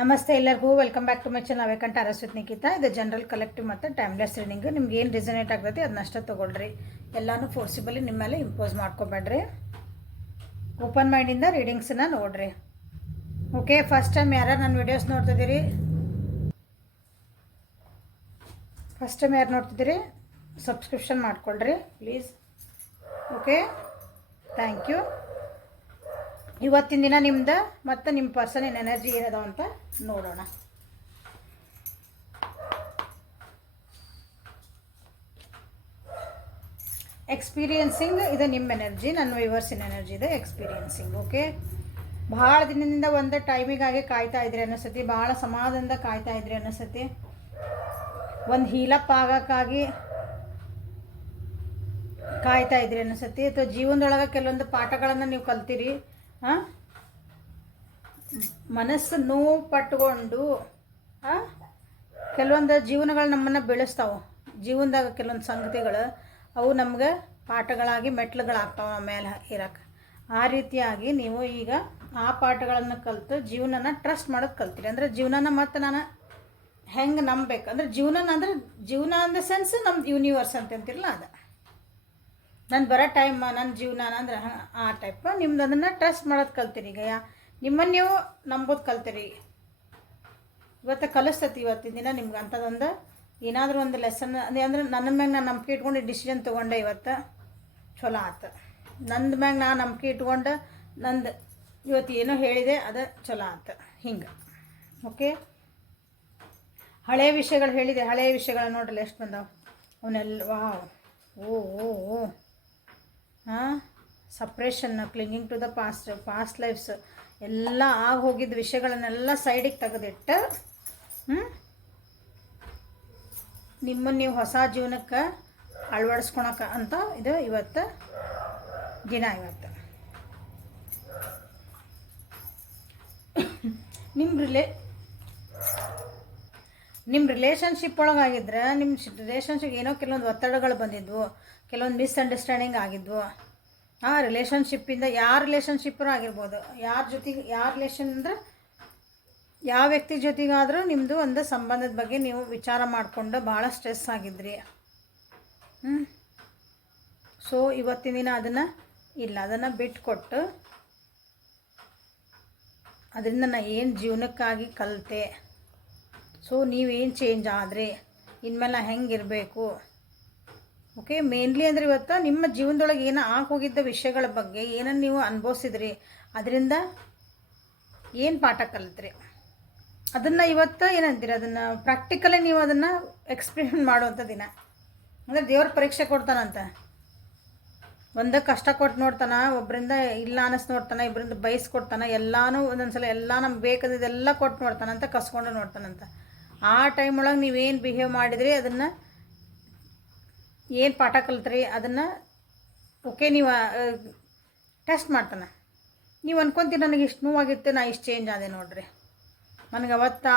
ನಮಸ್ತೆ ಎಲ್ಲರಿಗೂ welcome back to my channel ಅವೇಕಂಠ ಅರಸ್ವಿತ್ ನಿಖಿತಾ. ಇದು ಜನರಲ್ ಕಲೆಕ್ಟಿವ್ ಮತ್ತು ಟೈಮ್ಲೆಸ್ ರೀಡಿಂಗ್. ನಿಮ್ಗೆ ಏನು ರಿಸನೇಟ್ ಆಗ್ತೈತಿ ಅದನ್ನಷ್ಟೇ ತೊಗೊಳ್ರಿ. ಎಲ್ಲನೂ ಫೋರ್ಸಿಬಲಿ ನಿಮ್ಮ ಮೇಲೆ ಇಂಪೋಸ್ ಮಾಡ್ಕೊಬೇಡ್ರಿ. ಓಪನ್ ಮೈಂಡಿಂದ ರೀಡಿಂಗ್ಸನ್ನ ನೋಡ್ರಿ. ಓಕೆ, ಫಸ್ಟ್ ಟೈಮ್ ಯಾರು ನನ್ನ ವಿಡಿಯೋಸ್ ನೋಡ್ತಿದ್ದೀರಿ, ಸಬ್ಸ್ಕ್ರಿಪ್ಷನ್ ಮಾಡ್ಕೊಳ್ರಿ ಪ್ಲೀಸ್. Okay, thank you. ಇವತ್ತಿನ ದಿನ ನಿಮ್ದು ಮತ್ತು ನಿಮ್ಮ ಪರ್ಸನಿನ ಎನರ್ಜಿ ಏನದಾವ ಅಂತ ನೋಡೋಣ. ಎಕ್ಸ್ಪೀರಿಯನ್ಸಿಂಗ್ ಇದು ನಿಮ್ಮ ಎನರ್ಜಿ, ನನ್ನ ವ್ಯೂವರ್ಸಿನ ಎನರ್ಜಿ ಇದೆ ಎಕ್ಸ್ಪೀರಿಯನ್ಸಿಂಗ್. ಓಕೆ, ಭಾಳ ದಿನದಿಂದ ಒಂದು ಟೈಮಿಗಾಗಿ ಕಾಯ್ತಾ ಇದ್ರಿ ಅನ್ನಿಸ್ತತಿ, ಭಾಳ ಸಮಾಧಾನದಿಂದ ಕಾಯ್ತಾ ಇದ್ರಿ ಅನ್ನಿಸ್ತತಿ. ಒಂದು ಹೀಲಪ್ ಆಗೋಕ್ಕಾಗಿ ಕಾಯ್ತಾ ಇದ್ರಿ ಅನ್ನಿಸ್ತತಿ, ಅಥವಾ ಜೀವನದೊಳಗೆ ಕೆಲವೊಂದು ಪಾಠಗಳನ್ನು ನೀವು ಕಲ್ತೀರಿ. ಮನಸ್ಸು ನೋವು ಪಟ್ಕೊಂಡು ಕೆಲವೊಂದು ಜೀವನಗಳು ನಮ್ಮನ್ನು ಬೆಳೆಸ್ತಾವೆ. ಜೀವನದಾಗ ಕೆಲವೊಂದು ಸಂಗತಿಗಳು ಅವು ನಮ್ಗೆ ಪಾಠಗಳಾಗಿ ಮೆಟ್ಲುಗಳಾಗ್ತಾವೆ ನಮ್ಮ ಮೇಲೆ ಇರೋಕ್ಕೆ. ಆ ರೀತಿಯಾಗಿ ನೀವು ಈಗ ಆ ಪಾಠಗಳನ್ನು ಕಲಿತು ಜೀವನನ ಟ್ರಸ್ಟ್ ಮಾಡೋದು ಕಲ್ತೀರಿ. ಅಂದರೆ ಜೀವನನ ಮತ್ತು ನಾನು ಹೆಂಗೆ ನಂಬಬೇಕು ಅಂದರೆ ಜೀವನ ಅಂದ ಸೆನ್ಸ್ ನಮ್ದು ಯೂನಿವರ್ಸ್ ಅಂತಿರಲ್ಲ, ಅದು ನಾನು ಬರೋ ಟೈಮ್ ನನ್ನ ಜೀವನ ಅಂದ್ರೆ ಆ ಟೈಪ್ ನಿಮ್ದು ಅದನ್ನು ಟ್ರಸ್ಟ್ ಮಾಡೋದು ಕಲ್ತೀರಿ. ಈಗ ನಿಮ್ಮನ್ನು ನೀವು ನಂಬೋದು ಕಲ್ತೀರಿ. ಇವತ್ತು ಕಲಿಸ್ತತಿ ಇವತ್ತಿನ ದಿನ ನಿಮ್ಗೆ ಅಂಥದ್ದೊಂದು ಏನಾದರೂ ಒಂದು ಲೆಸನ್ ಅಂದರೆ ನನ್ನ ಮ್ಯಾಗ ನಾನು ನಂಬಿಕೆ ಇಟ್ಕೊಂಡು ಡಿಸಿಷನ್ ತೊಗೊಂಡೆ. ಇವತ್ತು ಚಲೋ ಆಯ್ತು. ನಂದು ಮ್ಯಾಗ ನಾನು ನಂಬಿಕೆ ಇಟ್ಕೊಂಡು ನಂದು ಇವತ್ತು ಏನೋ ಹೇಳಿದೆ ಅದು ಚಲೋ ಆಯ್ತು. ಹಿಂಗೆ ಓಕೆ, ಹಳೆಯ ವಿಷಯಗಳು ಹೇಳಿದೆ, ಹಳೆಯ ವಿಷಯಗಳು ನೋಡ್ರಿ ಎಷ್ಟು ಬಂದಾವೆ ಅವನ್ನೆಲ್ಲ. Wow, oh suppression, clinging to the past lives ಎಲ್ಲ ಆಗಿ ಹೋಗಿದ್ದ ವಿಷಯಗಳನ್ನೆಲ್ಲ ಸೈಡಿಗೆ ತೆಗೆದಿಟ್ಟು ನಿಮ್ಮನ್ನು ನೀವು ಹೊಸ ಜೀವನಕ್ಕೆ ಅಳವಡಿಸ್ಕೊಳಕ್ಕೆ ಅಂತ ಇದು ಇವತ್ತು ದಿನ. ಇವತ್ತು ನಿಮ್ಮ ರಿಲೇಷನ್ಶಿಪ್ ಒಳಗಾಗಿದ್ರೆ ನಿಮ್ಮ ರಿಲೇಷನ್ಶಿಪ್ ಏನೋ ಕೆಲವೊಂದು ಒತ್ತಡಗಳು ಬಂದಿದ್ವು, ಕೆಲವೊಂದು ಮಿಸ್ಅಂಡರ್ಸ್ಟ್ಯಾಂಡಿಂಗ್ ಆಗಿದ್ವು. ಆ ರಿಲೇಷನ್ಶಿಪ್ಪಿಂದ ಯಾರ ರಿಲೇಷನ್ಶಿಪ್ಪರು ಆಗಿರ್ಬೋದು, ಯಾರ ರಿಲೇಷನ್ ಅಂದರೆ ಯಾವ ವ್ಯಕ್ತಿ ಜೊತೆಗಾದರೂ ನಿಮ್ಮದು ಒಂದು ಸಂಬಂಧದ ಬಗ್ಗೆ ನೀವು ವಿಚಾರ ಮಾಡಿಕೊಂಡು ಭಾಳ ಸ್ಟ್ರೆಸ್ ಆಗಿದ್ರಿ. ಸೊ ಇವತ್ತಿನ ದಿನ ಅದನ್ನು ಬಿಟ್ಕೊಟ್ಟು ಅದರಿಂದ ನಾನು ಏನು ಜೀವನಕ್ಕಾಗಿ ಕಲಿತೆ, ಸೊ ನೀವೇನು ಚೇಂಜ್ ಆದರೆ ಇನ್ಮೇಲೆ ಹೆಂಗಿರಬೇಕು. ಓಕೆ, ಮೇನ್ಲಿ ಅಂದರೆ ಇವತ್ತು ನಿಮ್ಮ ಜೀವನದೊಳಗೆ ಏನೋ ಹೋಗಿದ್ದ ವಿಷಯಗಳ ಬಗ್ಗೆ ಏನನ್ನು ನೀವು ಅನುಭವಿಸಿದ್ರಿ, ಅದರಿಂದ ಏನು ಪಾಠ ಕಲಿತ್ರಿ ಅದನ್ನು ಇವತ್ತು ಏನಂತೀರಿ, ಅದನ್ನು ಪ್ರಾಕ್ಟಿಕಲಿ ನೀವು ಅದನ್ನು ಎಕ್ಸ್ಪೀರಿಮೆಂಟ್ ಮಾಡುವಂಥ ದಿನ. ಅಂದರೆ ದೇವ್ರ ಪರೀಕ್ಷೆ ಕೊಡ್ತಾನಂತ. ಒಂದು ಕಷ್ಟ ಕೊಟ್ಟು ನೋಡ್ತಾನೆ, ಒಬ್ಬರಿಂದ ಇಲ್ಲ ಅನ್ನಿಸ್ ನೋಡ್ತಾನೆ, ಇಬ್ಬರಿಂದ ಬಯಸ್ಕೊಡ್ತಾನೆ, ಎಲ್ಲನೂ ಒಂದೊಂದು ಸಲ ಎಲ್ಲ ನಮ್ಗೆ ಬೇಕಾದಿದ್ದೆಲ್ಲ ಕೊಟ್ಟು ನೋಡ್ತಾನಂತ, ಕಸ್ಕೊಂಡು ನೋಡ್ತಾನಂತ. ಆ ಟೈಮ್ ಒಳಗೆ ನೀವೇನು ಬಿಹೇವ್ ಮಾಡಿದ್ರಿ, ಅದನ್ನು ಏನು ಪಾಠ ಕಲಿತ್ರಿ ಅದನ್ನು ಓಕೆ ನೀವು ಟೆಸ್ಟ್ ಮಾಡ್ತಾನೆ. ನೀವು ಅನ್ಕೊತೀರಿ ನನಗೆ ಇಷ್ಟು ನೋವಾಗಿತ್ತು, ನಾ ಇಷ್ಟು ಚೇಂಜ್ ಆದೆ ನೋಡ್ರಿ. ನನಗೆ ಅವತ್ತು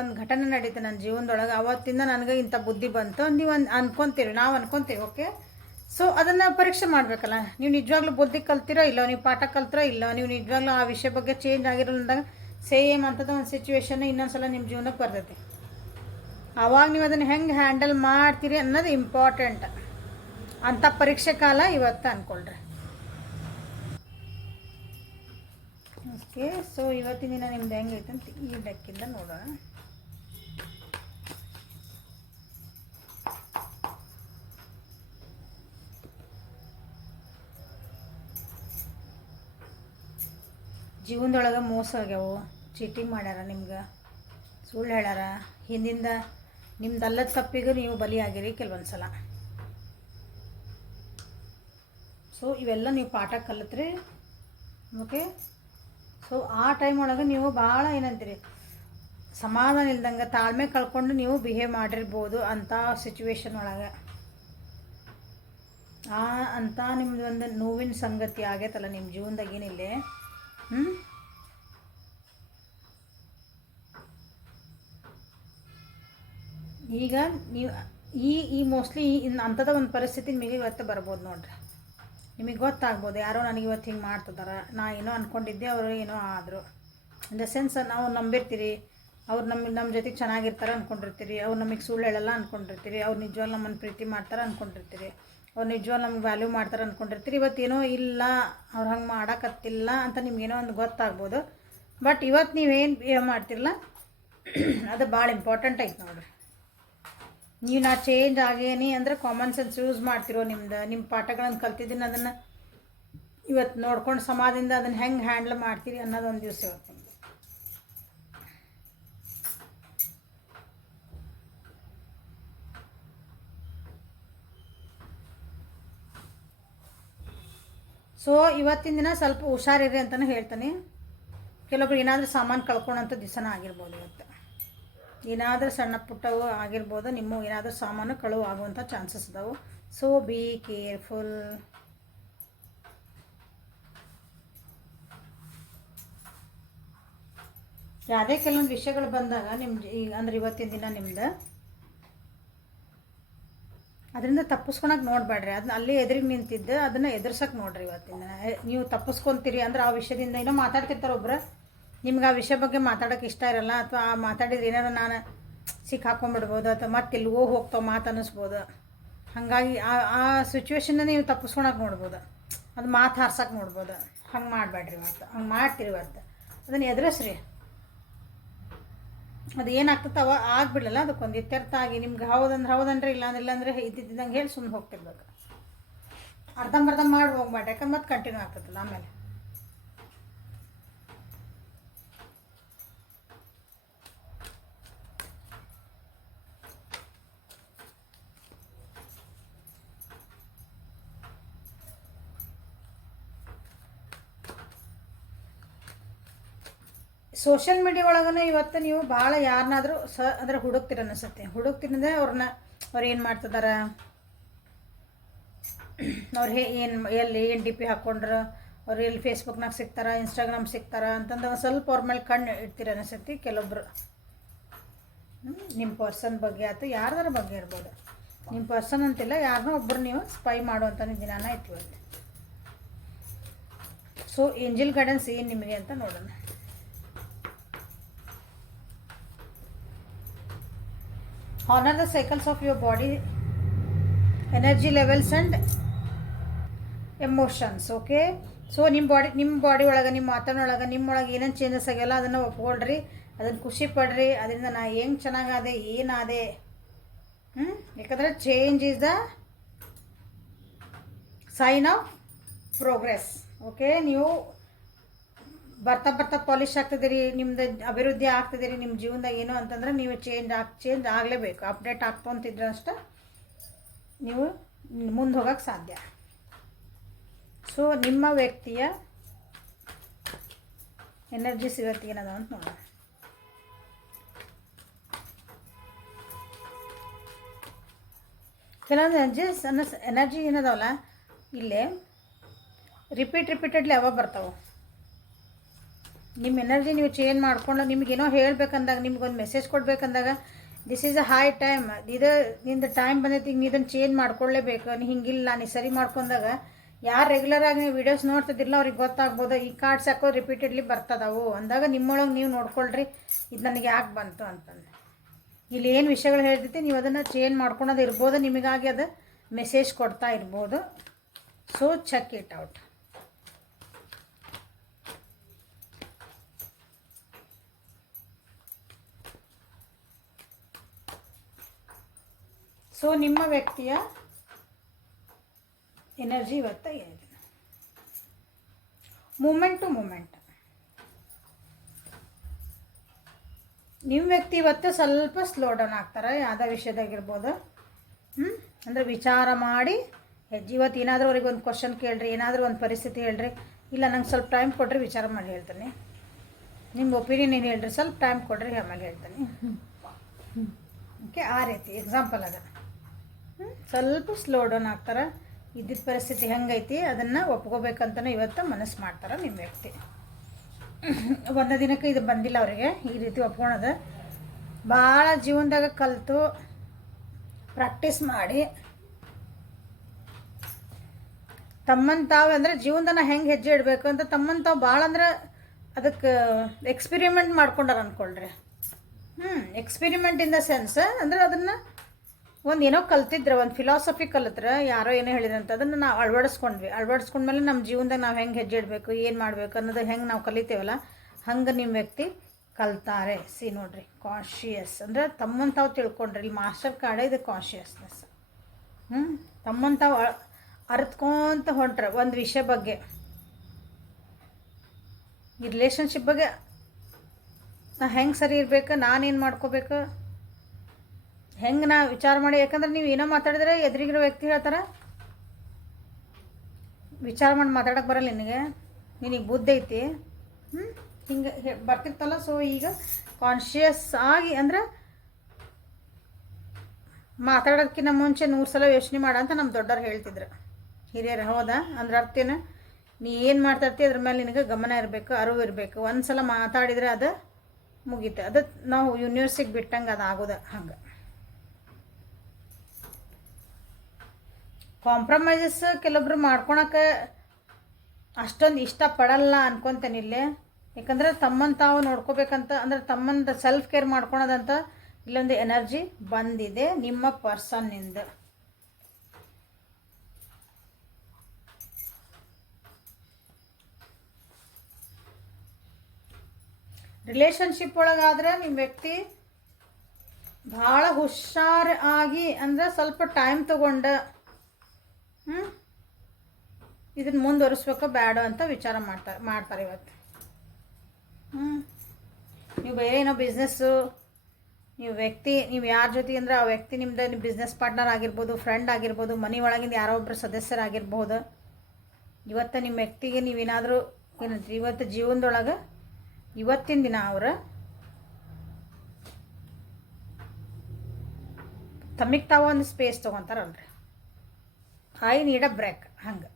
ಒಂದು ಘಟನೆ ನಡೀತು ನನ್ನ ಜೀವನದೊಳಗೆ, ಅವತ್ತಿಂದ ನನಗೆ ಇಂಥ ಬುದ್ಧಿ ಬಂತು ನೀವು ಅನ್ಕೊತೀರಿ, ನಾವು ಅನ್ಕೊತೀವಿ. ಓಕೆ, ಸೊ ಅದನ್ನು ಪರೀಕ್ಷೆ ಮಾಡಬೇಕಲ್ಲ. ನೀವು ನಿಜವಾಗ್ಲೂ ಬುದ್ಧಿ ಕಲ್ತಿರೋ ಇಲ್ಲೋ, ನೀವು ಪಾಠ ಕಲ್ತಿರೋ ಇಲ್ಲೋ, ನೀವು ನಿಜವಾಗ್ಲೂ ಆ ವಿಷಯ ಬಗ್ಗೆ ಚೇಂಜ್ ಆಗಿರೋದಾಗ ಸೇಮ್ ಅಂಥದ್ದು ಒಂದು ಸಿಚುವೇಶನ್ ಇನ್ನೊಂದು ಸಲ ನಿಮ್ಮ ಜೀವನಕ್ಕೆ ಬರ್ತೈತಿ. ಆವಾಗ ನೀವು ಅದನ್ನು ಹೆಂಗೆ ಹ್ಯಾಂಡಲ್ ಮಾಡ್ತೀರಿ ಅನ್ನೋದು ಇಂಪಾರ್ಟೆಂಟ್. ಅಂಥ ಪರೀಕ್ಷೆ ಕಾಲ ಇವತ್ತು ಅಂದ್ಕೊಳ್ರಿ. ಓಕೆ, ಸೊ ಇವತ್ತಿನ ದಿನ ನಿಮ್ದು ಹೆಂಗೈತೆ ಅಂತ ಈ ಡೆಕ್ಕಿಂದ ನೋಡೋಣ. ಜೀವನದೊಳಗೆ ಮೋಸ ಆಗ್ಯಾವು, ಚೀಟಿಂಗ್ ಮಾಡ್ಯಾರ, ನಿಮ್ಗೆ ಸುಳ್ಳು ಹೇಳ್ಯಾರ, ಹಿಂದಿಂದ ನಿಮ್ದಲ್ಲದ ತಪ್ಪಿಗೂ ನೀವು ಬಲಿಯಾಗಿರಿ ಕೆಲವೊಂದು ಸಲ. ಸೊ ಇವೆಲ್ಲ ನೀವು ಪಾಠ ಕಲಿತ್ರಿ. ಓಕೆ, ಸೊ ಆ ಟೈಮ್ ಒಳಗೆ ನೀವು ಭಾಳ ಏನಂತೀರಿ, ಸಮಾಧಾನ ಇಲ್ದಂಗೆ ತಾಳ್ಮೆ ಕಳ್ಕೊಂಡು ನೀವು ಬಿಹೇವ್ ಮಾಡಿರ್ಬೋದು ಅಂಥ ಸಿಚುವೇಶನ್ ಒಳಗೆ. ಅಂಥ ನಿಮ್ದು ಒಂದು ನೋವಿನ ಸಂಗತಿ ಆಗೈತಲ್ಲ ನಿಮ್ಮ ಜೀವನದಾಗ ಏನಿಲ್ಲ. ಈಗ ನೀವು ಈ ಮೋಸ್ಟ್ಲಿ ಅಂಥದ್ದು ಒಂದು ಪರಿಸ್ಥಿತಿ ನಿಮಗೆ ಇವತ್ತು ಬರ್ಬೋದು ನೋಡ್ರಿ. ನಿಮಗೆ ಗೊತ್ತಾಗ್ಬೋದು, ಯಾರೋ ನನಗೆ ಇವತ್ತು ಹಿಂಗೆ ಮಾಡ್ತಿದ್ದಾರೆ, ನಾ ಏನೋ ಅಂದ್ಕೊಂಡಿದ್ದೆ, ಅವರು ಏನೋ ಆದರು. ಇನ್ ದ ಸೆನ್ಸ್ ನಾವು ನಂಬಿರ್ತೀರಿ, ಅವ್ರು ನಮ್ಮ ಜೊತೆಗೆ ಚೆನ್ನಾಗಿರ್ತಾರೆ ಅಂದ್ಕೊಂಡಿರ್ತೀರಿ, ಅವ್ರು ನಮಗೆ ಸುಳ್ಳು ಹೇಳಲ್ಲ ಅಂದ್ಕೊಂಡಿರ್ತೀರಿ, ಅವ್ರು ನಿಜವಾಗ್ಲೂ ನಮ್ಮನ್ನು ಪ್ರೀತಿ ಮಾಡ್ತಾರೆ ಅಂದ್ಕೊಂಡಿರ್ತೀರಿ, ಅವ್ರು ನಿಜವಾಗ್ಲೂ ನಮ್ಗೆ ವ್ಯಾಲ್ಯೂ ಮಾಡ್ತಾರೆ ಅಂದ್ಕೊಂಡಿರ್ತೀರಿ. ಇವತ್ತೇನೋ ಇಲ್ಲ, ಅವ್ರು ಹಂಗೆ ಮಾಡೋಕತ್ತಿಲ್ಲ ಅಂತ ನಿಮ್ಗೇನೋ ಒಂದು ಗೊತ್ತಾಗ್ಬೋದು. ಬಟ್ ಇವತ್ತು ನೀವೇನು ಮಾಡ್ತಿರಲ್ಲ ಅದು ಭಾಳ ಇಂಪಾರ್ಟೆಂಟ್ ಐತೆ ನೋಡಿರಿ. ನೀವು ನಾ ಚೇಂಜ್ ಆಗೇನಿ ಅಂದರೆ ಕಾಮನ್ ಸೆನ್ಸ್ ಯೂಸ್ ಮಾಡ್ತಿರೋ ನಿಮ್ಮ ಪಾಠಗಳನ್ನು ಕಲ್ತಿದ್ದೀನಿ, ಅದನ್ನು ಇವತ್ತು ನೋಡ್ಕೊಂಡು ಸಮಾಜದಿಂದ ಅದನ್ನು ಹೆಂಗೆ ಹ್ಯಾಂಡ್ಲ್ ಮಾಡ್ತೀರಿ ಅನ್ನೋದು ಒಂದು ದಿವಸ ಹೇಳ್ತೀನಿ. ಸೊ ಇವತ್ತಿನ ದಿನ ಸ್ವಲ್ಪ ಹುಷಾರಿರಿ ಅಂತಲೇ ಹೇಳ್ತೀನಿ. ಕೆಲವೊಬ್ರು ಏನಾದರೂ ಸಾಮಾನು ಕಳ್ಕೊಳೋಂಥ ದಿವಸನ ಆಗಿರ್ಬೋದು. ಇವತ್ತು ಏನಾದರೂ ಸಣ್ಣ ಪುಟ್ಟವು ಆಗಿರ್ಬೋದು, ನಿಮ್ಮ ಏನಾದರೂ ಸಾಮಾನು ಕಳುವು ಆಗುವಂಥ ಚಾನ್ಸಸ್ ಇದಾವೆ. So be careful. ಯಾವುದೇ ಕೆಲವೊಂದು ವಿಷಯಗಳು ಬಂದಾಗ ಈಗ ಅಂದ್ರೆ ಇವತ್ತಿನ ದಿನ ನಿಮ್ದು ಅದರಿಂದ ತಪ್ಪಿಸ್ಕೊಳಕ್ಕೆ ನೋಡಬೇಡ್ರಿ. ಅದನ್ನ ಅಲ್ಲೇ ಎದುರಿಗೆ ನಿಂತಿದ್ದು ಅದನ್ನು ಎದುರ್ಸಕ್ಕೆ ನೋಡ್ರಿ. ಇವತ್ತಿನ ನೀವು ತಪ್ಪಿಸ್ಕೊತೀರಿ ಅಂದ್ರೆ ಆ ವಿಷಯದಿಂದ ಏನೋ ಮಾತಾಡ್ತಿರ್ತಾರೆ ಒಬ್ರು, ನಿಮ್ಗೆ ಆ ವಿಷಯ ಬಗ್ಗೆ ಮಾತಾಡೋಕ್ಕೆ ಇಷ್ಟ ಇರಲ್ಲ, ಅಥವಾ ಆ ಮಾತಾಡಿದ್ರೆ ಏನಾರು ನಾನು ಸಿಕ್ಕಾಕೊಂಡ್ಬಿಡ್ಬೋದು, ಅಥವಾ ಮತ್ತೆ ಎಲ್ಲಿಗೋ ಹೋಗ್ತಾವೆ ಮಾತು ಅನ್ನಿಸ್ಬೋದು. ಹಾಗಾಗಿ ಆ ಸಿಚುವೇಶನ್ನ ನೀವು ತಪ್ಪಿಸ್ಕೊಳಕ್ಕೆ ನೋಡ್ಬೋದು, ಅದು ಮಾತು ಹಾರ್ಸಕ್ಕೆ ನೋಡ್ಬೋದು. ಹಂಗೆ ಮಾಡಬೇಡ್ರಿ. ಇವತ್ತು ಹಂಗೆ ಮಾಡ್ತೀರಿ. ಇವತ್ತು ಅದನ್ನು ಎದುರಿಸ್ರಿ. ಅದು ಏನಾಗ್ತದೆ ಆಗ್ಬಿಡಲ್ಲ, ಅದಕ್ಕೊಂದು ಇತ್ಯರ್ಥ ಆಗಿ ನಿಮ್ಗೆ ಹೌದನ್ರಿ ಇಲ್ಲಾಂದ್ರೆ ಇದ್ದಿದ್ದಂಗೆ ಹೇಳಿ ಸುಮ್ಮನೆ ಹೋಗ್ತಿರ್ಬೇಕು. ಅರ್ಧಂಬರ್ಧ ಮಾಡಿ ಹೋಗ್ಬೇಡ್ರಿ, ಯಾಕಂದ್ರೆ ಮತ್ತೆ ಕಂಟಿನ್ಯೂ ಆಗ್ತದಲ್ಲ ಆಮೇಲೆ. ಸೋಷಿಯಲ್ ಮೀಡಿಯಾ ಒಳಗನ ಇವತ್ತು ನೀವು ಭಾಳ ಯಾರನ್ನಾದರೂ ಅಂದ್ರೆ ಹುಡುಕ್ತಿರ ಅನಿಸುತ್ತೆ. ಹುಡುಕ್ತಿರಂದರೆ ಅವ್ರು ಏನು ಮಾಡ್ತಿದಾರ, ಅವ್ರು ಏನು ಡಿ ಪಿ ಹಾಕ್ಕೊಂಡ್ರು, ಅವ್ರು ಎಲ್ಲಿ ಫೇಸ್ಬುಕ್ನಾಗ ಸಿಗ್ತಾರ, ಇನ್ಸ್ಟಾಗ್ರಾಮ್ ಸಿಗ್ತಾರ ಅಂತಂದು ಸ್ವಲ್ಪ ಅವ್ರ ಮೇಲೆ ಕಣ್ಣು ಇಡ್ತೀರ ಅನಿಸುತ್ತೆ ಕೆಲವೊಬ್ರು. ನಿಮ್ಮ ಪರ್ಸನ್ ಬಗ್ಗೆ ಆಯ್ತು, ಯಾರ್ದಾರ ಬಗ್ಗೆ ಇರ್ಬೋದು. ನಿಮ್ಮ ಪರ್ಸನ್ ಅಂತಿಲ್ಲ, ಯಾರನ್ನೋ ಒಬ್ಬರು ನೀವು ಸ್ಪೈ ಮಾಡುವಂಥ ದಿನಾನ ಐತಿ ಇವತ್ತು. ಸೊ ಏಂಜಲ್ ಗೈಡೆನ್ಸ್ ಏನು ನಿಮಗೆ ಅಂತ ನೋಡೋಣ. Honor the cycles of your body, energy levels and emotions. Okay, so ನಿಮ್ಮ ಬಾಡಿ ಒಳಗೆ, ನಿಮ್ಮ ಮಾತನೊಳಗೆ, ನಿಮ್ಮೊಳಗೆ ಏನೇನು ಚೇಂಜಸ್ ಆಗ್ಯಲ್ಲ ಅದನ್ನು ಒಪ್ಕೊಳ್ರಿ, ಅದನ್ನು ಖುಷಿ ಪಡ್ರಿ. ಅದರಿಂದ ನಾ ಹೆಂಗೆ ಚೆನ್ನಾಗಾದೆ ಏನಾದೆ. ಯಾಕಂದರೆ change is the sign of progress. Okay, ನೀವು ಬರ್ತಾ ಪಾಲಿಶ್ ಆಗ್ತಿದ್ದೀರಿ, ನಿಮ್ದು ಅಭಿವೃದ್ಧಿ ಆಗ್ತಿದ್ದೀರಿ ನಿಮ್ಮ ಜೀವನದಾಗ ಏನು ಅಂತಂದ್ರೆ ನೀವು ಚೇಂಜ್ ಆಗಲೇಬೇಕು. ಅಪ್ಡೇಟ್ ಆಗ್ಕೊಂತಿದ್ರೆ ಅಷ್ಟೇ ನೀವು ಮುಂದೆ ಹೋಗೋಕ್ಕೆ ಸಾಧ್ಯ. ಸೊ ನಿಮ್ಮ ವ್ಯಕ್ತಿಯ ಎನರ್ಜಿ ಸಿಗತ್ತೆ ಏನದ ಅಂತ ನೋಡೋಣ. ಕೆಲವೊಂದು ಎನರ್ಜಿ ಏನದಾವಲ್ಲ ಇಲ್ಲೇ ರಿಪೀಟೆಡ್ಲಿ ಯಾವಾಗ ಬರ್ತಾವೆ. ನಿಮ್ಮ ಎನರ್ಜಿ ನೀವು ಚೇಂಜ್ ಮಾಡ್ಕೊಂಡು ನಿಮಗೇನೋ ಹೇಳ್ಬೇಕಂದಾಗ, ನಿಮ್ಗೊಂದು ಮೆಸೇಜ್ ಕೊಡ್ಬೇಕಂದಾಗ, this is a high time, ನಿಂದು ಟೈಮ್ ಬಂದೈತಿ, ಈಗ ಇದನ್ನು ಚೇಂಜ್ ಮಾಡ್ಕೊಳ್ಳೇಬೇಕು, ನೀ ಹಿಂಗಿಲ್ಲ, ನೀ ಸರಿ ಮಾಡ್ಕೊಂಡಾಗ ಯಾರು ರೆಗ್ಯುಲರಾಗಿ ನೀವು ವೀಡಿಯೋಸ್ ನೋಡ್ತಿದ್ದಿಲ್ಲ ಅವ್ರಿಗೆ ಗೊತ್ತಾಗ್ಬೋದು ಈ ಕಾರ್ಡ್ಸ್ ಯಾಕೋ ರಿಪೀಟೆಡ್ಲಿ ಬರ್ತದವು ಅಂದಾಗ ನಿಮ್ಮೊಳಗೆ ನೀವು ನೋಡ್ಕೊಳ್ರಿ ಇದು ನನಗೆ ಯಾಕೆ ಬಂತು ಅಂತಂದು. ಇಲ್ಲಿ ಏನು ವಿಷಯಗಳು ಹೇಳ್ತೈತಿ ನೀವು ಅದನ್ನು ಚೇಂಜ್ ಮಾಡ್ಕೊಳೋದು ಇರ್ಬೋದು, ನಿಮಗಾಗಿ ಅದು ಮೆಸೇಜ್ ಕೊಡ್ತಾ ಇರ್ಬೋದು. So check it out. So ನಿಮ್ಮ ವ್ಯಕ್ತಿಯ ಎನರ್ಜಿ ಇವತ್ತು ಏನಿದೆ, ಮೂಮೆಂಟ್ ಟು ಮೂಮೆಂಟ್. ನಿಮ್ಮ ವ್ಯಕ್ತಿ ಇವತ್ತು ಸ್ವಲ್ಪ ಸ್ಲೋ ಡೌನ್ ಆಗ್ತಾರೆ ಯಾವುದೇ ವಿಷಯದಾಗಿರ್ಬೋದು. ಅಂದರೆ ವಿಚಾರ ಮಾಡಿ ಹೆಜ್ಜೆ. ಇವತ್ತು ಏನಾದರೂ ಅವ್ರಿಗೆ ಒಂದು ಕ್ವಶನ್ ಕೇಳ್ರಿ, ಏನಾದರೂ ಒಂದು ಪರಿಸ್ಥಿತಿ ಹೇಳ್ರಿ, ಇಲ್ಲ ನಂಗೆ ಸ್ವಲ್ಪ ಟೈಮ್ ಕೊಡ್ರಿ ವಿಚಾರ ಮಾಡಿ ಹೇಳ್ತೀನಿ, ನಿಮ್ಮ ಒಪಿನಿಯನ್ ಏನು ಹೇಳ್ರಿ, ಸ್ವಲ್ಪ ಟೈಮ್ ಕೊಡ್ರಿ ಆಮೇಲೆ ಹೇಳ್ತೀನಿ. ಓಕೆ, ಆ ರೀತಿ ಎಕ್ಸಾಂಪಲ್ ಅದ. ಸ್ವಲ್ಪ ಸ್ಲೋ ಡೌನ್ ಆಗ್ತಾರೆ. ಇದ್ದಿದ್ದ ಪರಿಸ್ಥಿತಿ ಹೆಂಗೈತಿ ಅದನ್ನು ಒಪ್ಕೋಬೇಕಂತಲೂ ಇವತ್ತು ಮನಸ್ಸು ಮಾಡ್ತಾರೆ ನಿಮ್ಮ ವ್ಯಕ್ತಿ. ಒಂದು ದಿನಕ್ಕೆ ಇದು ಬಂದಿಲ್ಲ ಅವರಿಗೆ ಈ ರೀತಿ ಒಪ್ಕೊಳೋದು. ಭಾಳ ಜೀವನದಾಗ ಕಲಿತು ಪ್ರಾಕ್ಟೀಸ್ ಮಾಡಿ ತಮ್ಮನ್ನು ತಾವು ಅಂದರೆ ಜೀವನದ ಹೆಂಗೆ ಹೆಜ್ಜೆ ಇಡಬೇಕು ಅಂತ ತಮ್ಮನ್ನು ತಾವು ಭಾಳ ಅಂದ್ರೆ ಅದಕ್ಕೆ ಎಕ್ಸ್ಪೆರಿಮೆಂಟ್ ಮಾಡ್ಕೊಂಡಾರ ಅಂದ್ಕೊಳ್ರಿ. ಎಕ್ಸ್ಪೆರಿಮೆಂಟ್ ಇನ್ ದ ಸೆನ್ಸ್ ಅಂದ್ರೆ ಅದನ್ನು ಒಂದು ಏನೋ ಕಲ್ತಿದ್ರೆ, ಒಂದು ಫಿಲಾಸಫಿ ಕಲಿತ್ರೆ, ಯಾರೋ ಏನೋ ಹೇಳಿದ್ರಂತ ಅದನ್ನು ನಾವು ಅಳವಡಿಸ್ಕೊಂಡ್ಮೇಲೆ ನಮ್ಮ ಜೀವನದಾಗ ನಾವು ಹೆಂಗೆ ಹೆಜ್ಜೆ ಇಡಬೇಕು, ಏನು ಮಾಡಬೇಕು ಅನ್ನೋದು ಹೆಂಗೆ ನಾವು ಕಲಿತೇವಲ್ಲ, ಹಂಗೆ ನಿಮ್ಮ ವ್ಯಕ್ತಿ ಕಲ್ತಾರೆ. ನೋಡ್ರಿ, ಕಾನ್ಶಿಯಸ್ ಅಂದರೆ ತಮ್ಮನ್ನು ತಾವು ತಿಳ್ಕೊಂಡ್ರಿ. ಇಲ್ಲಿ ಮಾಸ್ಟರ್ ಕಾರ್ಡ ಇದು ಕಾನ್ಶಿಯಸ್ನೆಸ್. ತಮ್ಮನ್ನು ತಾವು ಅರ್ತ್ಕೊಂತ ಹೊಂಟ್ರೆ ಒಂದು ವಿಷಯ ಬಗ್ಗೆ, ಈ ರಿಲೇಷನ್ಶಿಪ್ ಬಗ್ಗೆ ನಾ ಹೆಂಗೆ ಸರಿ ಇರಬೇಕು, ನಾನೇನು ಮಾಡ್ಕೋಬೇಕು, ಹೆಂಗೆ ನಾ ವಿಚಾರ ಮಾಡಿ. ಯಾಕಂದ್ರೆ ನೀವು ಏನೋ ಮಾತಾಡಿದ್ರೆ ಎದುರಿಗಿರೋ ವ್ಯಕ್ತಿ ಹೇಳ್ತಾರೆ, ವಿಚಾರ ಮಾಡಿ ಮಾತಾಡೋಕೆ ಬರಲ್ಲ ನಿನಗೆ ಬುದ್ಧಿ ಐತಿ, ಹಿಂಗೆ ಬರ್ತಿರ್ತಲ್ಲ. ಸೊ ಈಗ ಕಾನ್ಷಿಯಸ್ ಆಗಿ ಅಂದ್ರೆ ಮಾತಾಡೋದಕ್ಕಿಂತ ಮುಂಚೆ 100 ಸಲ ಯೋಚನೆ ಮಾಡ ಅಂತ ನಮ್ಮ ದೊಡ್ಡವ್ರು ಹೇಳ್ತಿದ್ರು, ಹಿರಿಯರು. ಹೌದಾ? ಅಂದ್ರೆ ಅರ್ಥೇನು, ನೀ ಏನು ಮಾತಾಡ್ತಿ ಅದ್ರ ಮೇಲೆ ನಿನಗೆ ಗಮನ ಇರಬೇಕು, ಅರಿವು ಇರಬೇಕು. ಒಂದು ಸಲ ಮಾತಾಡಿದರೆ ಅದು ಮುಗೀತು. ಅದು ನಾವು ಯೂನಿವರ್ಸಿಗೆ ಬಿಟ್ಟಂಗೆ ಅದು ಆಗೋದು. ಹಂಗೆ ಕಾಂಪ್ರಮೈಸಸ್ ಕೆಲವೊಬ್ರು ಮಾಡ್ಕೊಳಕ್ಕೆ ಅಷ್ಟೊಂದು ಇಷ್ಟಪಡಲ್ಲ ಅನ್ಕೊತೇನಿಲ್ಲೇ. ಯಾಕಂದ್ರೆ ತಮ್ಮನ್ನು ತಾವು ನೋಡ್ಕೋಬೇಕಂತ, ಅಂದ್ರೆ ತಮ್ಮಂದು ಸೆಲ್ಫ್ ಕೇರ್ ಮಾಡ್ಕೊಳೋದಂತ ಇಲ್ಲೊಂದು ಎನರ್ಜಿ ಬಂದಿದೆ ನಿಮ್ಮ ಪರ್ಸನ್ನಿಂದ. ರಿಲೇಷನ್ಶಿಪ್ ಒಳಗಾದ್ರೆ ನಿಮ್ಮ ವ್ಯಕ್ತಿ ಭಾಳ ಹುಷಾರ್ ಆಗಿ, ಅಂದ್ರೆ ಸ್ವಲ್ಪ ಟೈಮ್ ತಗೊಂಡು ಇದನ್ನು ಮುಂದುವರಿಸ್ಬೇಕೋ ಬೇಡ ಅಂತ ವಿಚಾರ ಮಾಡ್ತಾರೆ ಇವತ್ತು. ನೀವು ಬೇರೆ ಏನೋ ಬಿಸ್ನೆಸ್ಸು, ನೀವು ಯಾರ ಜೊತೆ ಅಂದರೆ ಆ ವ್ಯಕ್ತಿ ನಿಮ್ಮದು ಬಿಸ್ನೆಸ್ ಪಾರ್ಟ್ನರ್ ಆಗಿರ್ಬೋದು, ಫ್ರೆಂಡ್ ಆಗಿರ್ಬೋದು, ಮನೆ ಒಳಗಿಂದ ಯಾರೋ ಒಬ್ಬರು ಸದಸ್ಯರಾಗಿರ್ಬೋದು. ಇವತ್ತು ನಿಮ್ಮ ವ್ಯಕ್ತಿಗೆ ನೀವೇನಾದರೂ ಏನಂತೀರಿ, ಇವತ್ತು ಜೀವನದೊಳಗೆ ಇವತ್ತಿನ ದಿನ ಅವರು ತಮಗೆ ತಾವು ಒಂದು ಸ್ಪೇಸ್ ತೊಗೊತಾರಲ್ರಿ, ಐ ನೀಡ್ ಅ ಬ್ರೇಕ್. ಹಂಗೆ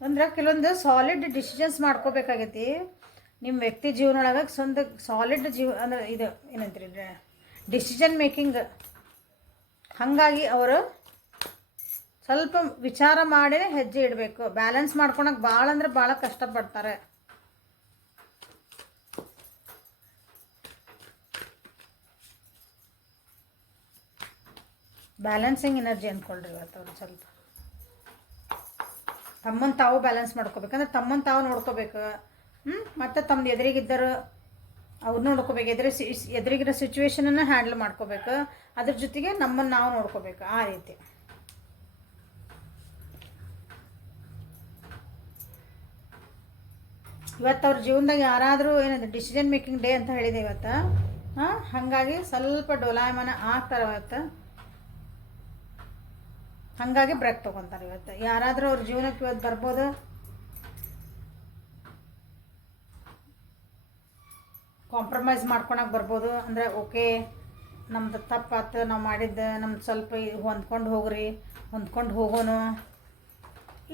ಅಂದ್ರೆ ಕೆಲವೊಂದು ಸಾಲಿಡ್ ಡಿಸಿಷನ್ಸ್ ಮಾಡ್ಕೋಬೇಕಾಗೈತಿ ನಿಮ್ಮ ವ್ಯಕ್ತಿ ಜೀವನೊಳಗೆ. ಸ್ವಂತ ಸಾಲಿಡ್ ಅಂದ್ರೆ ಇದು ಏನಂತೀರಿ, ಡಿಸಿಷನ್ ಮೇಕಿಂಗ್. ಹಾಗಾಗಿ ಅವರು ಸ್ವಲ್ಪ ವಿಚಾರ ಮಾಡೇ ಹೆಜ್ಜೆ ಇಡಬೇಕು. ಬ್ಯಾಲೆನ್ಸ್ ಮಾಡ್ಕೊಳಕ್ಕೆ ಭಾಳ ಅಂದ್ರೆ ಭಾಳ ಕಷ್ಟಪಡ್ತಾರೆ. ಬ್ಯಾಲೆನ್ಸಿಂಗ್ ಎನರ್ಜಿ ಅಂದ್ಕೊಳ್ರಿ ಇವತ್ತು ಅವ್ರು. ಸ್ವಲ್ಪ ತಮ್ಮನ್ನು ತಾವು ಬ್ಯಾಲೆನ್ಸ್ ಮಾಡ್ಕೋಬೇಕಂದ್ರೆ ತಮ್ಮನ್ನು ತಾವು ನೋಡ್ಕೋಬೇಕು. ಮತ್ತು ತಮ್ಮ ಎದುರಿಗಿದ್ದರು ಅವ್ರು ನೋಡ್ಕೋಬೇಕು. ಎದುರಿಗಿರೋ ಸಿಚುವೇಶನನ್ನು ಹ್ಯಾಂಡಲ್ ಮಾಡ್ಕೋಬೇಕು. ಅದ್ರ ಜೊತೆಗೆ ನಮ್ಮನ್ನು ನಾವು ನೋಡ್ಕೋಬೇಕು. ಆ ರೀತಿ ಇವತ್ತು ಅವ್ರ ಜೀವನದಾಗ ಯಾರಾದರೂ ಏನಂದ್ರೆ ಡಿಸಿಷನ್ ಮೇಕಿಂಗ್ ಡೇ ಅಂತ ಹೇಳಿದೆ ಇವತ್ತು. ಹಾಗಾಗಿ ಸ್ವಲ್ಪ ಡೋಲಾಯಮಾನ ಆಗ್ತಾರೆ ಇವತ್ತು. ಹಾಗಾಗಿ ಬ್ರೇಕ್ ತೊಗೊತಾರೆ ಇವತ್ತು. ಯಾರಾದರೂ ಅವ್ರ ಜೀವನಕ್ಕೆ ಇವತ್ತು ಬರ್ಬೋದು. ಕಾಂಪ್ರಮೈಸ್ ಮಾಡ್ಕೊಳಕ್ಕೆ ಬರ್ಬೋದು. ಅಂದರೆ ಓಕೆ, ನಮ್ದು ತಪ್ಪಾತು, ನಾವು ಮಾಡಿದ್ದು ನಮ್ದು ಸ್ವಲ್ಪ ಹೊಂದ್ಕೊಂಡು ಹೋಗ್ರಿ, ಹೊಂದ್ಕೊಂಡು ಹೋಗೋನು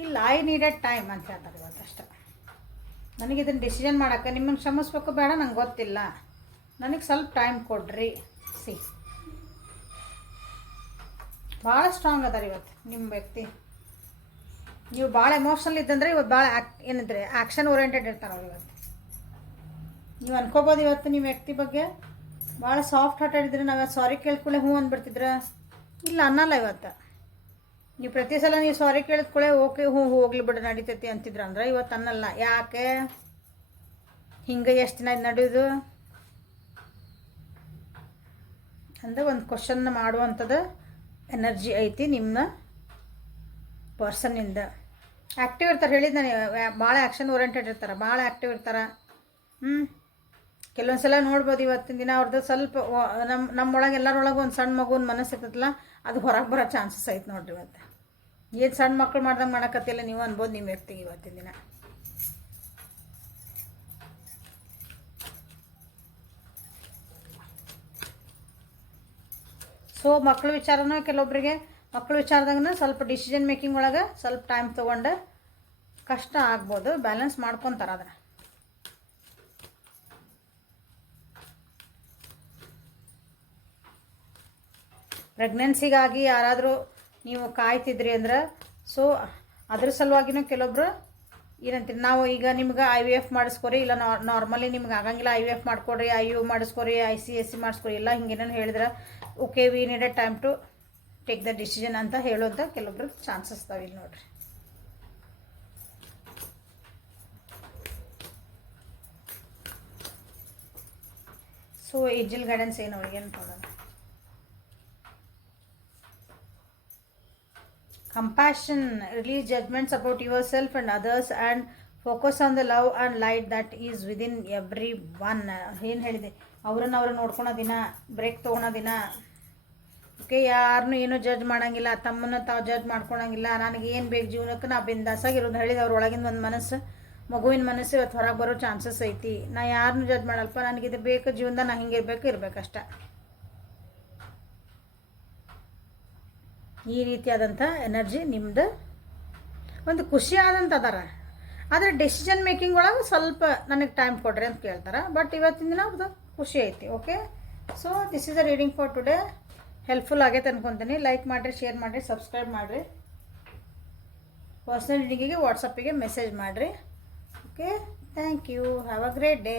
ಇಲ್ಲ, ಐ ನೀಡೆಡ್ ಟೈಮ್ ಅಂತ ಹೇಳ್ತಾರೆ ಇವತ್ತು ಅಷ್ಟೆ. ನನಗೆ ಇದನ್ನು ಡಿಸಿಷನ್ ಮಾಡೋಕ್ಕೆ ನಿಮ್ಮನ್ನು ಕ್ಷಮಿಸ್ಬೇಕು ಬೇಡ ನಂಗೆ ಗೊತ್ತಿಲ್ಲ, ನನಗೆ ಸ್ವಲ್ಪ ಟೈಮ್ ಕೊಡ್ರಿ. ಭಾಳ ಸ್ಟ್ರಾಂಗ್ ಅದಾರ ಇವತ್ತು ನಿಮ್ಮ ವ್ಯಕ್ತಿ. ನೀವು ಭಾಳ ಎಮೋಷ್ನಲ್ ಇದ್ದಂದ್ರೆ ಇವತ್ತು ಭಾಳ ಏನಂದ್ರೆ ಆ್ಯಕ್ಷನ್ ಓರಿಯೆಂಟೆಡ್ ಇರ್ತಾರೆ ಅವ್ರು ಇವತ್ತು. ನೀವು ಅನ್ಕೋಬೋದು ಇವತ್ತು ನಿಮ್ಮ ವ್ಯಕ್ತಿ ಬಗ್ಗೆ ಭಾಳ ಸಾಫ್ಟ್ ಹಾರ್ಟೆಡ್ ಇದ್ರೆ ನಾವು ಸಾರಿ ಕೇಳ್ಕೊಳ್ಳೆ ಹ್ಞೂ ಅಂದ್ಬಿಡ್ತಿದ್ರೆ. ಇಲ್ಲ ಅನ್ನಲ್ಲ ಇವತ್ತು. ನೀವು ಪ್ರತಿ ಸಲ ನೀವು ಸಾರಿ ಕೇಳಿದ್ಕೊಳ್ಳೆ ಓಕೆ ಹ್ಞೂ ಹೋಗ್ಲಿ ಬಿಡು ನಡೀತೈತಿ ಅಂತಿದ್ರು ಅಂದ್ರೆ ಇವತ್ತು ಅನ್ನಲ್ಲ. ಯಾಕೆ ಹಿಂಗೆ ಎಷ್ಟು ದಿನ ನಡೆಯೋದು ಅಂದರೆ ಒಂದು ಕ್ವಶನ್ನ ಮಾಡುವಂಥದ್ದು ಎನರ್ಜಿ ಐತಿ ನಿಮ್ಮ ಪರ್ಸನ್ನಿಂದ. ಆ್ಯಕ್ಟಿವ್ ಇರ್ತಾರೆ, ಹೇಳಿದ್ದು ನಾನು, ಭಾಳ ಆ್ಯಕ್ಷನ್ ಓರಿಯೆಂಟೆಡ್ ಇರ್ತಾರೆ, ಭಾಳ ಆ್ಯಕ್ಟಿವ್ ಇರ್ತಾರೆ. ಕೆಲವೊಂದು ಸಲ ನೋಡ್ಬೋದು ಇವತ್ತಿನ ದಿನ ಅವ್ರದ್ದು ಸ್ವಲ್ಪ ನಮ್ಮೊಳಗೆ ಎಲ್ಲರೊಳಗೆ ಒಂದು ಸಣ್ಣ ಮಗು ಒಂದು ಮನಸ್ಸು ಇರ್ತೈತಲ್ಲ, ಅದು ಹೊರಗೆ ಬರೋ ಚಾನ್ಸಸ್ ಐತೆ ನೋಡ್ರಿ ಇವತ್ತು. ಏನು ಸಣ್ಣ ಮಕ್ಕಳು ಮಾಡ್ದಂಗೆ ಮಾಡೋಕತ್ತಿಲ್ಲ ನೀವು ಅನ್ಬೋದು ನಿಮ್ಮ ವ್ಯಕ್ತಿಗೆ ಇವತ್ತಿನ ದಿನ. ಸೊ ಮಕ್ಕಳ ವಿಚಾರನೂ ಕೆಲವೊಬ್ಬರಿಗೆ ಮಕ್ಕಳ ವಿಚಾರದಾಗೂ ಸ್ವಲ್ಪ ಡಿಸಿಷನ್ ಮೇಕಿಂಗ್ ಒಳಗೆ ಸ್ವಲ್ಪ ಟೈಮ್ ತೊಗೊಂಡು ಕಷ್ಟ ಆಗ್ಬೋದು. ಬ್ಯಾಲೆನ್ಸ್ ಮಾಡ್ಕೊತಾರೆ ಅದನ್ನು. ಪ್ರೆಗ್ನೆನ್ಸಿಗಾಗಿ ಯಾರಾದರೂ ನೀವು ಕಾಯ್ತಿದ್ರಿ ಅಂದ್ರೆ ಸೊ ಅದ್ರ ಸಲುವಾಗಿನೂ ಕೆಲವೊಬ್ರು ಏನಂತೀರಿ, ನಾವು ಈಗ ನಿಮ್ಗೆ IVF ಮಾಡಿಸ್ಕೊರಿ, ಇಲ್ಲ ನಾರ್ಮಲಿ ನಿಮ್ಗೆ ಆಗಂಗಿಲ್ಲ IVF ಮಾಡ್ಕೊಡ್ರಿ, IU ಮಾಡಿಸ್ಕೊರಿ, ICSC ಮಾಡಿಸ್ಕೊರಿ, ಎಲ್ಲ ಹಿಂಗೇನೇನು ಹೇಳಿದ್ರೆ okay we needed time to take the decision ಅಂತ ಹೇಳುವಂಥ ಕೆಲವೊಬ್ರು ಚಾನ್ಸಸ್ ಇದಾವೆ ಇಲ್ಲಿ ನೋಡ್ರಿ. ಸೊ ಏಂಜಲ್ ಗೈಡೆನ್ಸ್ ಏನು ಅವ್ರಿಗೇನು ನೋಡೋಣ. Compassion, release judgments about yourself and others and focus on the love and light that is within everyone. ಏನು ಹೇಳಿದೆ, ಅವ್ರನ್ನ ನೋಡ್ಕೊಳೋದಿನ, ಬ್ರೇಕ್ ತೊಗೊಳೋದಿನ. ಓಕೆ, ಯಾರನ್ನೂ ಏನೂ ಜಡ್ಜ್ ಮಾಡೋಂಗಿಲ್ಲ, ತಮ್ಮನ್ನು ತಾವು ಜಡ್ಜ್ ಮಾಡ್ಕೊಳಂಗಿಲ್ಲ. ನನಗೆ ಏನು ಬೇಕು ಜೀವನಕ್ಕೆ ನಾ ಬಿಂದಾಸಾಗಿರೋದು ಹೇಳಿದ ಅವ್ರ ಒಳಗಿಂದ ಒಂದು ಮನಸ್ಸು, ಮಗುವಿನ ಮನಸ್ಸು ಇವತ್ತು ಹೊರಗೆ ಬರೋ ಚಾನ್ಸಸ್ ಐತಿ. ನಾ ಯಾರನ್ನೂ ಜಡ್ಜ್ ಮಾಡಲ್ಪ, ನನಗಿದು ಬೇಕು ಜೀವನದಾಗ, ನಾ ಹಿಂಗೆ ಇರಬೇಕಷ್ಟ. ಈ ರೀತಿಯಾದಂಥ ಎನರ್ಜಿ ನಿಮ್ಮದು ಒಂದು ಖುಷಿಯಾದಂಥ ಅದಾರ. ಆದರೆ ಡೆಸಿಷನ್ ಮೇಕಿಂಗ್ ಒಳಗೆ ಸ್ವಲ್ಪ ನನಗೆ ಟೈಮ್ ಕೊಡ್ರಿ ಅಂತ ಕೇಳ್ತಾರೆ. ಬಟ್ ಇವತ್ತಿನ ದಿನ ಅದು ಖುಷಿ ಐತಿ. Okay, so this is a reading for today. Helpful ಆಗೈತೆ ಅನ್ಕೊತೀನಿ. ಲೈಕ್ ಮಾಡಿರಿ, ಶೇರ್ ಮಾಡಿರಿ, ಸಬ್ಸ್ಕ್ರೈಬ್ ಮಾಡಿರಿ. ಪರ್ಸ್ನಲ್ ರೀಡಿಂಗಿಗೆ ವಾಟ್ಸಪ್ಪಿಗೆ ಮೆಸೇಜ್ ಮಾಡಿರಿ. Okay, thank you. Have a great day.